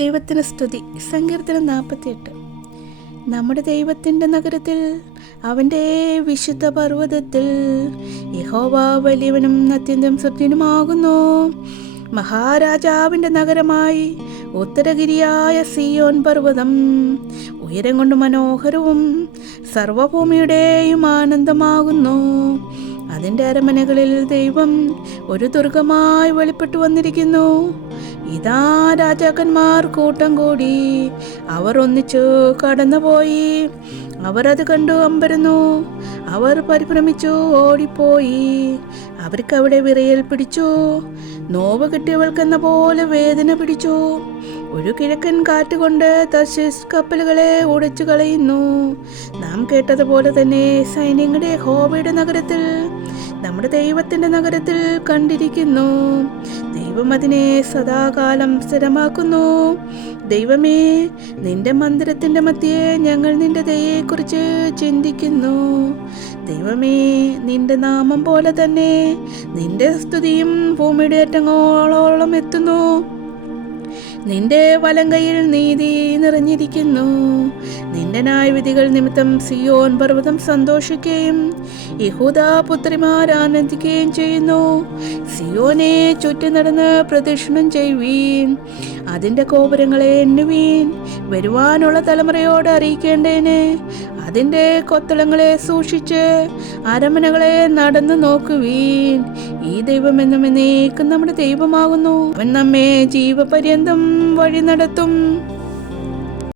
ദൈവത്തിന് സ്തുതി. സങ്കീർത്തനം നാൽപ്പത്തിയെട്ട് നമ്മുടെ ദൈവത്തിന്റെ നഗരത്തിൽ അവന്റെ വിശുദ്ധ പർവതത്തിൽ യഹോവ വലിയവനും അത്യന്തം സത്യനുമാകുന്നു മഹാരാജാവിന്റെ നഗരമായി ഉത്തരഗിരിയായ സിയോൻ പർവതം ഉയരം കൊണ്ട് മനോഹരവും സർവഭൂമിയുടെയും ആനന്ദമാകുന്നു. അതിന്റെ അരമനകളിൽ ദൈവം ഒരു ദുർഗമായി വെളിപ്പെട്ടു വന്നിരിക്കുന്നു. ഇതാ രാജാക്കന്മാർ കൂട്ടം കൂടി അവർ ഒന്നിച്ചു കടന്നുപോയി. അവർ അത് കണ്ടു അമ്പരുന്നു. അവർ പരിഭ്രമിച്ചു ഓടിപ്പോയി. അവർക്ക് അവിടെ വിറയൽ പിടിച്ചു. നോവ് കിട്ടിയവൾക്കെന്ന പോലെ വേദന പിടിച്ചു. ഒരു കിഴക്കൻ കാറ്റുകൊണ്ട് തശിസ് കപ്പലുകളെ ഉടച്ചു കളയുന്നു. നാം കേട്ടതുപോലെ തന്നെ സൈന്യങ്ങളുടെ ഹോബയുടെ നഗരത്തിൽ നമ്മുടെ ദൈവത്തിന്റെ നഗരത്തിൽ കണ്ടിരിക്കുന്നു. ദൈവം അതിനെ സദാകാലം സ്ഥിരമാക്കുന്നു. ദൈവമേ നിന്റെ മന്ദിരത്തിന്റെ മധ്യേ ഞങ്ങൾ നിന്റെ ദയെക്കുറിച്ച് ചിന്തിക്കുന്നു. ദൈവമേ നിന്റെ നാമം പോലെ തന്നെ നിന്റെ സ്തുതിയും ഭൂമിയുടെ അറ്റങ്ങളോളം എത്തുന്നു. നിന്റെ വലങ്കയിൽ നീതി നിറഞ്ഞിരിക്കുന്നു. നിന്റെ ന്യായവിധികൾ നിമിത്തം സിയോൻ പർവതം സന്തോഷിക്കുകയും യഹൂദ പുത്രിമാർ ആനന്ദിക്കുകയും ചെയ്യുന്നു. സിയോനെ ചുറ്റി നടന്ന് പ്രദക്ഷിണം ചെയ്യുവീൻ. അതിന്റെ കോപുരങ്ങളെ എണ്ണുവീൻ. വരുവാനുള്ള തലമുറയോട് അറിയിക്കേണ്ടേനെ. അതിന്റെ കൊത്തളങ്ങളെ സൂക്ഷിച്ച് അരമനകളെ നടന്നു നോക്കുവീൻ. ഈ ദൈവം എന്നും എന്നേക്കും നമ്മുടെ ദൈവമാകുന്നു. അവൻ നമ്മെ ജീവപര്യന്തം വഴി നടത്തും.